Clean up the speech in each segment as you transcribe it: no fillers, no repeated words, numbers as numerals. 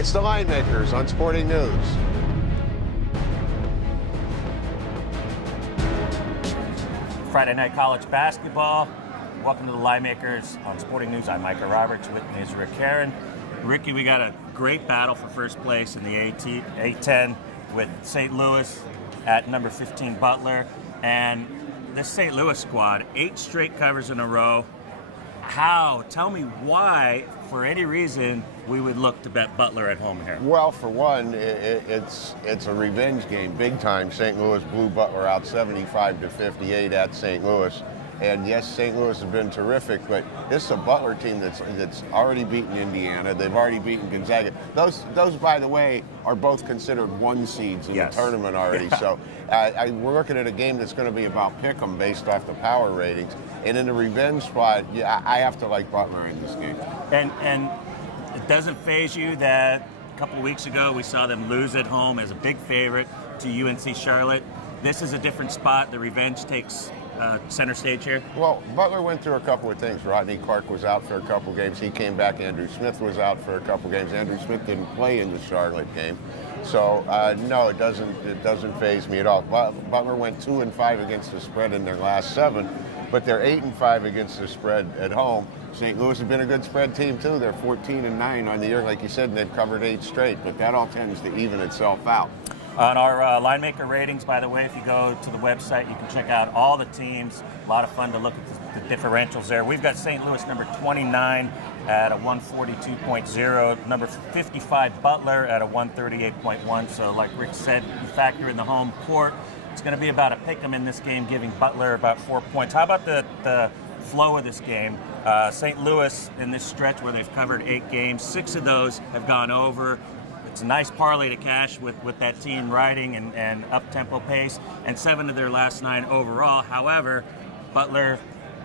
It's the Line Makers on Sporting News. Friday night college basketball. Welcome to the Line Makers on Sporting News. I'm Micah Roberts. With me is Rick Herron. Ricky, we got a great battle for first place in the A10 with St. Louis at number 15 Butler. And this St. Louis squad, 8 straight covers in a row. How? Tell me why, for any reason, we would look to bet Butler at home here. Well, for one, it's a revenge game, big time. St. Louis blew Butler out 75-58 at St. Louis. And yes, St. Louis has been terrific, but this is a Butler team that's already beaten Indiana. They've already beaten Gonzaga. Those, by the way, are both considered 1 seeds in the tournament already. Yeah. So we're looking at a game that's going to be about pick 'em based off the power ratings. And in the revenge spot, yeah, I have to like Butler in this game. And it doesn't faze you that a couple of weeks ago we saw them lose at home as a big favorite to UNC Charlotte. This is a different spot. The revenge takes center stage here? Well, Butler went through a couple of things. Rodney Clark was out for a couple games. He came back. Andrew Smith was out for a couple games. Andrew Smith didn't play in the Charlotte game. So, no, it doesn't faze me at all. Butler went 2-5 against the spread in their last 7, but they're 8-5 against the spread at home. St. Louis has been a good spread team, too. They're 14-9 on the year, like you said, and they've covered 8 straight, but that all tends to even itself out. On our Line Maker ratings, by the way, if you go to the website, you can check out all the teams. A lot of fun to look at the differentials there. We've got St. Louis number 29 at a 142.0, number 55 Butler at a 138.1. So like Rick said, you factor in the home court. It's going to be about a pick 'em in this game, giving Butler about 4 points. How about the flow of this game? St. Louis in this stretch where they've covered 8 games, 6 of those have gone over. It's a nice parlay to cash with that team riding and up-tempo pace, and 7 of their last 9 overall. However, Butler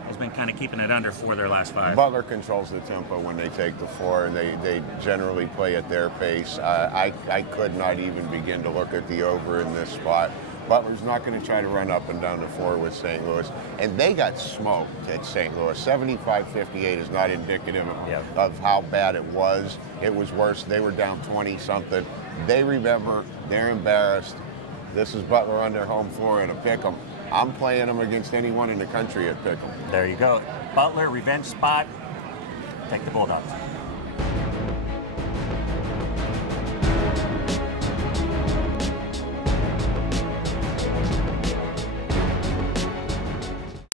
has been kind of keeping it under for their last 5. Butler controls the tempo when they take the floor, and they generally play at their pace. I could not even begin to look at the over in this spot. Butler's not going to try to run up and down the floor with St. Louis. And they got smoked at St. Louis. 75-58 is not indicative of how bad it was. It was worse. They were down 20-something. They remember. They're embarrassed. This is Butler on their home floor in a pick 'em. I'm playing them against anyone in the country at pick 'em. There you go. Butler, revenge spot. Take the Bulldogs.